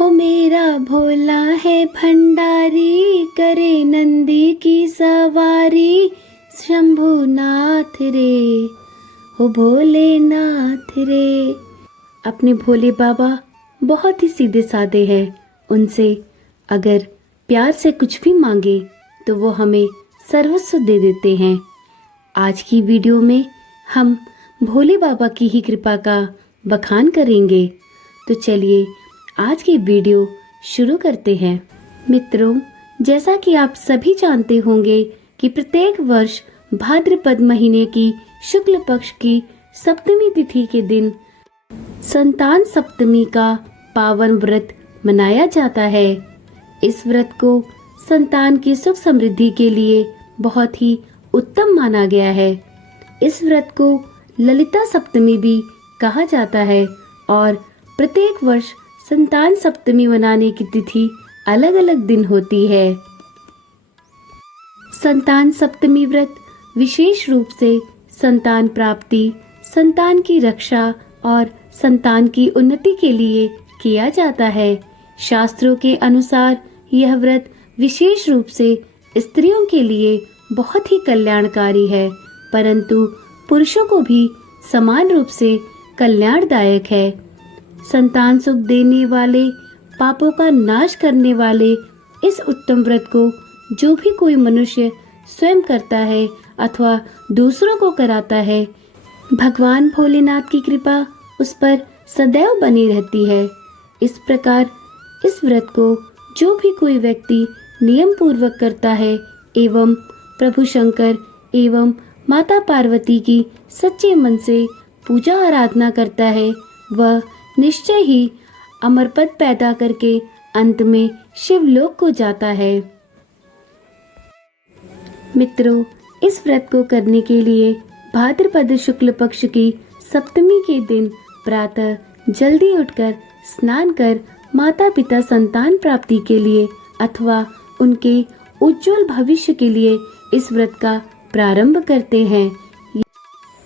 हो मेरा भोला है भंडारी, करे नंदी की सवारी, शंभुनाथ रे, हो भोलेनाथ रे। अपने भोले बाबा बहुत ही सीधे साधे हैं। उनसे अगर प्यार से कुछ भी मांगे तो वो हमें सर्वस्व दे देते हैं। आज की वीडियो में हम भोले बाबा की ही कृपा का बखान करेंगे। तो चलिए आज की वीडियो शुरू करते हैं। मित्रों, जैसा कि आप सभी जानते होंगे कि प्रत्येक वर्ष भाद्रपद महीने की शुक्ल पक्ष की सप्तमी तिथि के दिन संतान सप्तमी का पावन व्रत मनाया जाता है। इस व्रत को संतान की सुख समृद्धि के लिए बहुत ही उत्तम माना गया है। इस व्रत को ललिता सप्तमी भी कहा जाता है और प्रत्येक वर्ष संतान सप्तमी मनाने की तिथि अलग अलग दिन होती है। संतान सप्तमी व्रत विशेष रूप से संतान प्राप्ति, संतान की रक्षा और संतान की उन्नति के लिए किया जाता है। शास्त्रों के अनुसार यह व्रत विशेष रूप से स्त्रियों के लिए बहुत ही कल्याणकारी है, परंतु पुरुषों को भी समान रूप से कल्याणदायक है। संतान सुख देने वाले, पापों का नाश करने वाले इस उत्तम व्रत को जो भी कोई मनुष्य स्वयं करता है अथवा दूसरों को कराता है, भगवान भोलेनाथ की कृपा उस पर सदैव बनी रहती है। इस प्रकार इस व्रत को जो भी कोई व्यक्ति नियम पूर्वक करता है एवं प्रभु शंकर एवं माता पार्वती की सच्चे मन से पूजा आराधना करता है, वह निश्चय ही अमर पद पैदा करके अंत में शिवलोक को जाता है। मित्रों, इस व्रत को करने के लिए भाद्रपद शुक्ल पक्ष की सप्तमी के दिन प्रातः जल्दी उठकर स्नान कर माता पिता संतान प्राप्ति के लिए अथवा उनके उज्जवल भविष्य के लिए इस व्रत का प्रारंभ करते हैं।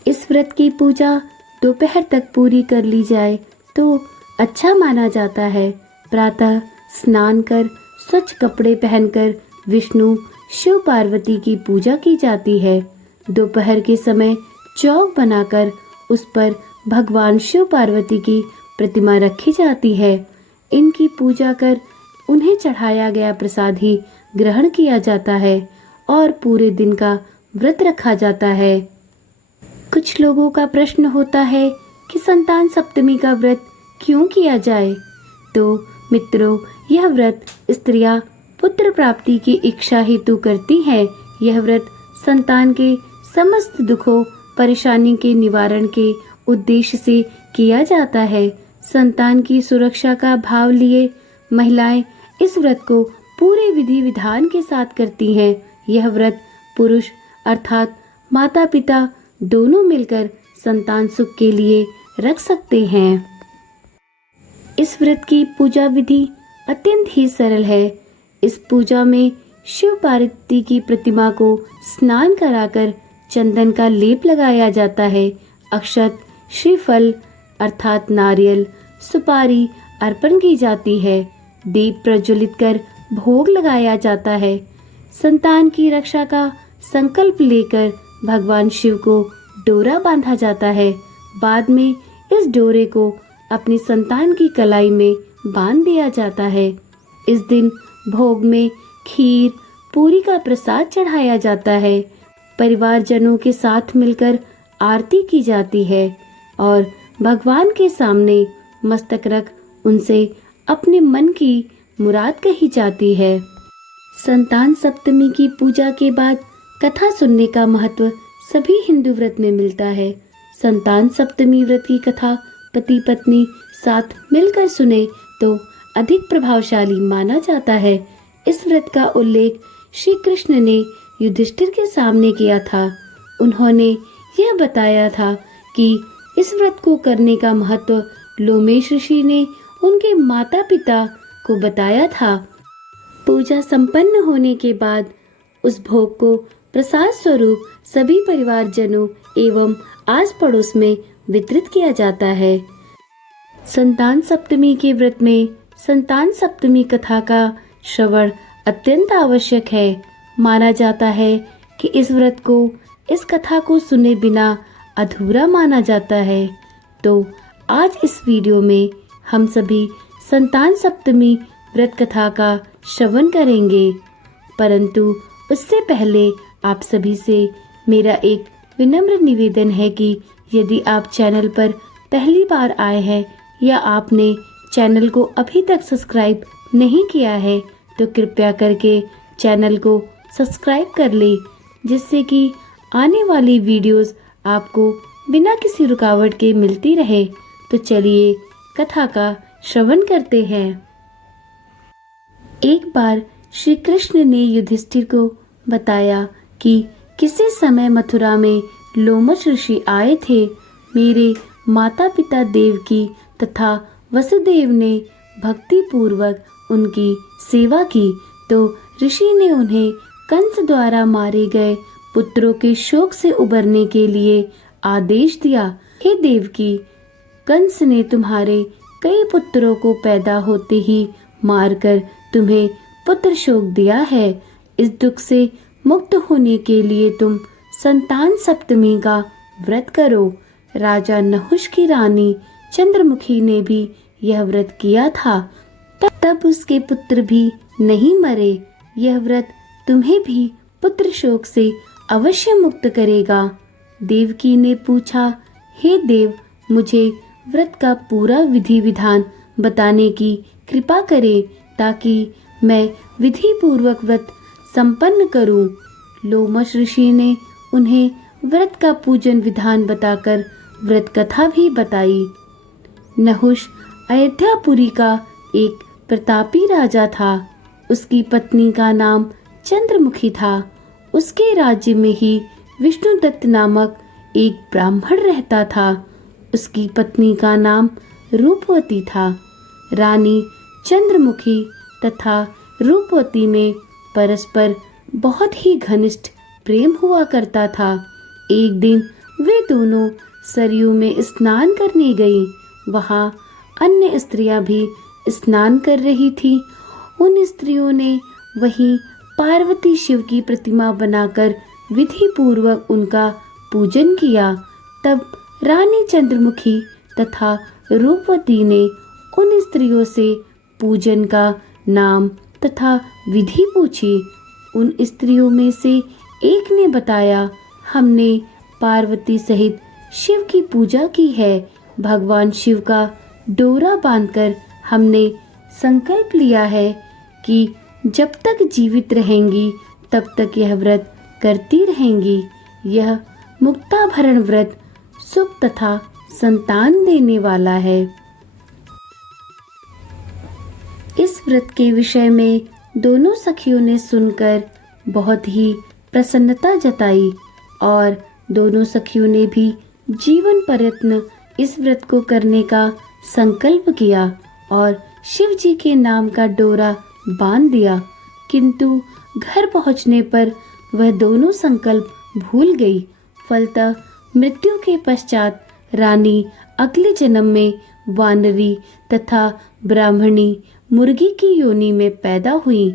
इस व्रत की पूजा दोपहर तक पूरी कर ली जाए तो अच्छा माना जाता है। प्रातः स्नान कर स्वच्छ कपड़े पहनकर विष्णु शिव पार्वती की पूजा की जाती है। दोपहर के समय चौक बनाकर उस पर भगवान शिव पार्वती की प्रतिमा रखी जाती है। इनकी पूजा कर उन्हें चढ़ाया गया प्रसाद ही ग्रहण किया जाता है और पूरे दिन का व्रत रखा जाता है। कुछ लोगों का प्रश्न होता है कि संतान सप्तमी का व्रत क्यों किया जाए? तो मित्रों, यह व्रत स्त्रियां पुत्र प्राप्ति की इच्छा हेतु करती हैं। यह व्रत संतान के समस्त दुखों परेशानी के निवारण के उद्देश्य से किया जाता है। संतान की सुरक्षा का भाव लिए महिलाएं इस व्रत को पूरे विधि विधान के साथ करती हैं। यह व्रत पुरुष अर्थात माता पिता दोनों मिलकर संतान सुख के लिए रख सकते हैं। इस व्रत की पूजा विधि अत्यंत ही सरल है। इस पूजा में शिव पार्वती की प्रतिमा को स्नान कराकर चंदन का लेप लगाया जाता है। अक्षत, श्रीफल अर्थात नारियल, सुपारी अर्पण की जाती है। दीप प्रज्वलित कर भोग लगाया जाता है। संतान की रक्षा का संकल्प लेकर भगवान शिव को डोरा बांधा जाता है। बाद में इस डोरे को अपनी संतान की कलाई में बांध दिया जाता है। इस दिन भोग में खीर, पूरी का प्रसाद चढ़ाया जाता है। परिवारजनों के साथ मिलकर आरती की जाती है और भगवान के सामने मस्तक रख उनसे अपने मन की मुराद कही जाती है। संतान सप्तमी की पूजा के बाद कथा सुनने का महत्व सभी हिंदू व्रत में मिलता है। संतान सप्तमी व्रत की कथा पति पत्नी साथ मिलकर सुने तो अधिक प्रभावशाली माना जाता है। इस व्रत का उल्लेख श्री कृष्ण ने युधिष्ठिर के सामने किया था। उन्होंने यह बताया था कि इस व्रत को करने का महत्व लोमेश ऋषि ने उनके माता पिता को बताया था। पूजा संपन्न होने के बाद उस भोग को प्रसाद स्वरूप सभी परिवारजनों एवं आस पड़ोस में वितरित किया जाता है। संतान सप्तमी के व्रत में संतान सप्तमी कथा का श्रवण अत्यंत आवश्यक है। माना जाता है कि इस व्रत को, इस कथा को सुने बिना अधूरा माना जाता है। तो आज इस वीडियो में हम सभी संतान सप्तमी व्रत कथा का श्रवण करेंगे, परंतु उससे पहले आप सभी से मेरा एक विनम्र निवेदन है कि यदि आप चैनल पर पहली बार आए हैं या आपने चैनल को अभी तक सब्सक्राइब नहीं किया है तो कृपया करके चैनल को सब्सक्राइब कर ले, जिससे कि आने वाली वीडियोस आपको बिना किसी रुकावट के मिलती रहे। तो चलिए कथा का श्रवण करते हैं। एक बार श्री कृष्ण ने युधिष्ठिर को बताया कि किसी समय मथुरा में लोमश ऋषि आए थे। मेरे माता पिता देवकी तथा वसुदेव ने भक्ति पूर्वक उनकी सेवा की, तो ऋषि ने उन्हें कंस द्वारा मारे गए पुत्रों के शोक से उबरने के लिए आदेश दिया। हे देवकी, कंस ने तुम्हारे कई पुत्रों को पैदा होते ही मारकर तुम्हें पुत्र शोक दिया है। इस दुख से मुक्त होने के लिए तुम संतान सप्तमी का व्रत करो। राजा नहुष की रानी चंद्रमुखी ने भी यह व्रत किया था, तब उसके पुत्र भी नहीं मरे। यह व्रत तुम्हें भी पुत्र शोक से अवश्य मुक्त करेगा। देवकी ने पूछा, हे देव, मुझे व्रत का पूरा विधि विधान बताने की कृपा करें ताकि मैं विधि पूर्वक व्रत संपन्न करूं। लोमश ऋषि ने उन्हें व्रत का पूजन विधान बताकर व्रत कथा भी बताई। नहुष अयोध्यापुरी का एक प्रतापी राजा था। उसकी पत्नी का नाम चंद्रमुखी था। उसके राज्य में ही विष्णुदत्त नामक एक ब्राह्मण रहता था। उसकी पत्नी का नाम रूपवती था। रानी चंद्रमुखी तथा रूपवती में परस्पर बहुत ही घनिष्ठ प्रेम हुआ करता था। एक दिन वे दोनों सरयू में स्नान करने गईं। वहां अन्य स्त्रियां भी स्नान कर रही थीं। उन स्त्रियों ने वहीं पार्वती शिव की प्रतिमा बनाकर विधि पूर्वक उनका पूजन किया। तब रानी चंद्रमुखी तथा रूपवती ने उन स्त्रियों से पूजन का नाम तथा विधि पूछी। उन स्त्रियों में से एक ने बताया, हमने पार्वती सहित शिव की पूजा की है। भगवान शिव का डोरा बांधकर हमने संकल्प लिया है कि जब तक जीवित रहेंगी तब तक यह व्रत करती रहेंगी। यह मुक्ताभरण व्रत सुख तथा संतान देने वाला है। इस व्रत के विषय में दोनों सखियों ने सुनकर बहुत ही प्रसन्नता जताई और दोनों सखियों ने भी जीवन पर्यंत इस व्रत को करने का संकल्प किया और शिव जी के नाम का डोरा बांध दिया। किंतु घर पहुंचने पर वह दोनों संकल्प भूल गई। फलतः मृत्यु के पश्चात रानी अगले जन्म में वानरी तथा ब्राह्मणी मुर्गी की योनि में पैदा हुई।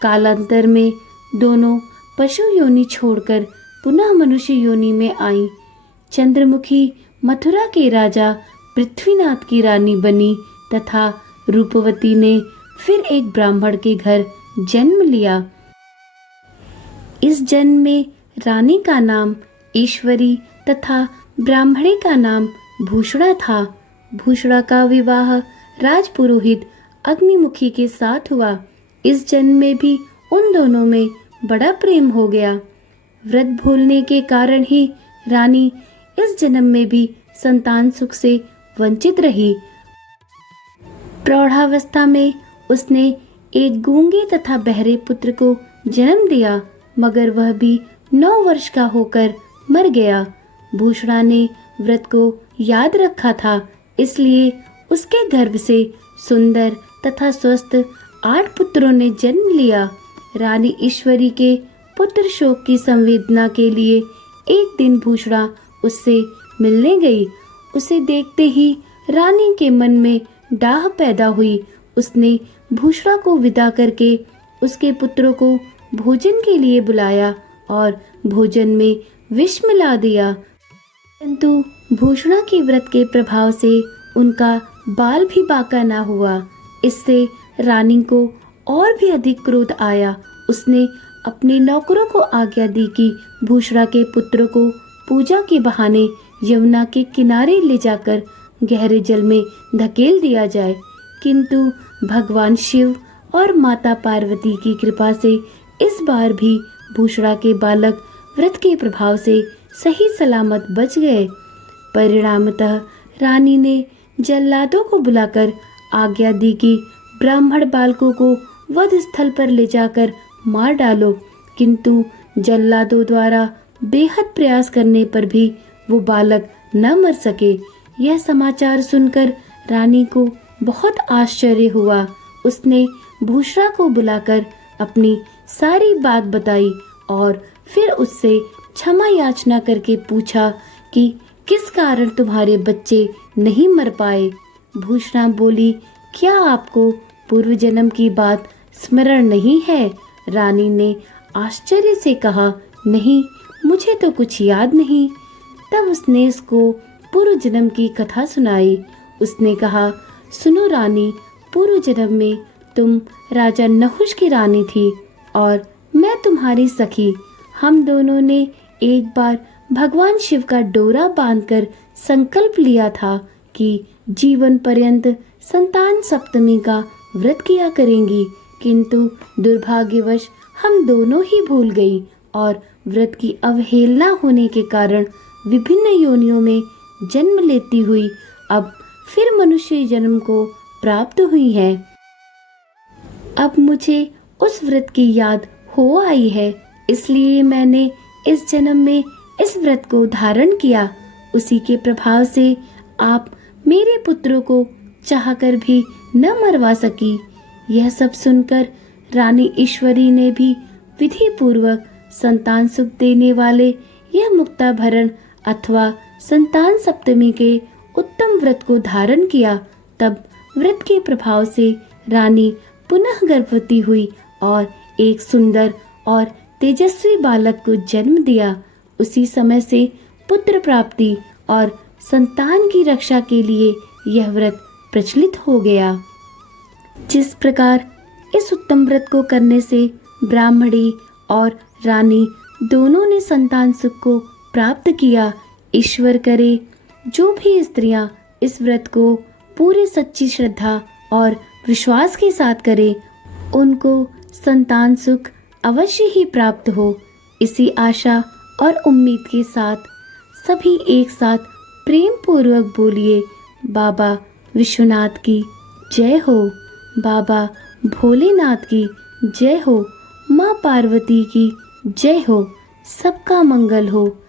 कालांतर में दोनों पशु योनि छोड़कर पुनः मनुष्य योनि में आई। चंद्रमुखी मथुरा के राजा पृथ्वीनाथ की रानी बनी तथा रूपवती ने फिर एक ब्राह्मण के घर जन्म लिया। इस जन्म में रानी का नाम ईश्वरी तथा ब्राह्मणी का नाम भूषणा था। भूषणा का विवाह राजपुरोहित अग्निमुखी के साथ हुआ। इस जन्म में भी उन दोनों में बड़ा प्रेम हो गया। व्रत भूलने के कारण ही रानी इस जन्म में भी संतान सुख से वंचित रही। प्रौढ़ावस्था में उसने एक गूंगे तथा बहरे पुत्र को जन्म दिया, मगर वह भी 9 वर्ष का होकर मर गया। भूषणा ने व्रत को याद रखा था, इसलिए उसके गर्भ से सुंदर तथा स्वस्थ 8 पुत्रों ने जन्म लिया। रानी ईश्वरी के पुत्र शोक की संवेदना के लिए एक दिन भूषणा उससे मिलने गई। उसे देखते ही रानी के मन में डाह पैदा हुई। उसने भूषणा को विदा करके उसके पुत्रों को भोजन के लिए बुलाया और भोजन में विष मिला दिया। परंतु भूषणा के व्रत के प्रभाव से उनका बाल भी बांका ना हुआ। इससे रानी को और भी अधिक क्रोध आया। उसने अपने नौकरों को आज्ञा दी कि भूषणा के पुत्रों को पूजा के बहाने यमुना के किनारे ले जाकर गहरे जल में धकेल दिया जाए। किंतु भगवान शिव और माता पार्वती की कृपा से इस बार भी भूषणा के बालक व्रत के प्रभाव से सही सलामत बच गए। परिणामतः रानी ने जल्लादों को बुलाकर आज्ञा दी कि ब्राह्मण बालकों को वध स्थल पर ले जाकर मार डालो। किंतु जल्लादों द्वारा बेहद प्रयास करने पर भी वो बालक न मर सके। यह समाचार सुनकर रानी को बहुत आश्चर्य हुआ। उसने भूषणा को बुलाकर अपनी सारी बात बताई और फिर उससे क्षमा याचना करके पूछा कि किस कारण तुम्हारे बच्चे नहीं मर पाए। भूषणा बोली, क्या आपको पूर्व जन्म की बात स्मरण नहीं है? रानी ने आश्चर्य से कहा, नहीं, मुझे तो कुछ याद नहीं। तब उसने उसको पूर्व जन्म की कथा सुनाई। उसने कहा, सुनो रानी, पूर्व जन्म में तुम राजा नहुष की रानी थी और मैं तुम्हारी सखी। हम दोनों ने एक बार भगवान शिव का डोरा बांधकर संकल्प लिया था कि जीवन पर्यंत संतान सप्तमी का व्रत किया करेंगी। किंतु दुर्भाग्यवश हम दोनों ही भूल गई और व्रत की अवहेलना होने के कारण विभिन्न योनियों में जन्म लेती हुई अब फिर मनुष्य जन्म को प्राप्त हुई है। अब मुझे उस व्रत की याद हो आई है, इसलिए मैंने इस जन्म में इस व्रत को धारण किया। उसी के प्रभाव से आप मेरे पुत्रों को चाहकर भी न मरवा सकी। यह सब सुनकर रानी ईश्वरी ने भी विधि पूर्वक संतान सुख देने वाले यह मुक्ताभरण अथवा संतान सप्तमी के उत्तम व्रत को धारण किया। तब व्रत के प्रभाव से रानी पुनः गर्भवती हुई और एक सुंदर और तेजस्वी बालक को जन्म दिया। उसी समय से पुत्र प्राप्ति और संतान की रक्षा के लिए यह व्रत प्रचलित हो गया। जिस प्रकार इस उत्तम व्रत को करने से ब्राह्मणी और रानी दोनों ने संतान सुख को प्राप्त किया, ईश्वर करे जो भी स्त्रियां इस व्रत को पूरे सच्ची श्रद्धा और विश्वास के साथ करें, उनको संतान सुख अवश्य ही प्राप्त हो। इसी आशा और उम्मीद के साथ सभी एक साथ प्रेम पूर्वक बोलिए, बाबा विश्वनाथ की जय हो, बाबा भोलेनाथ की जय हो, माँ पार्वती की जय हो। सबका मंगल हो।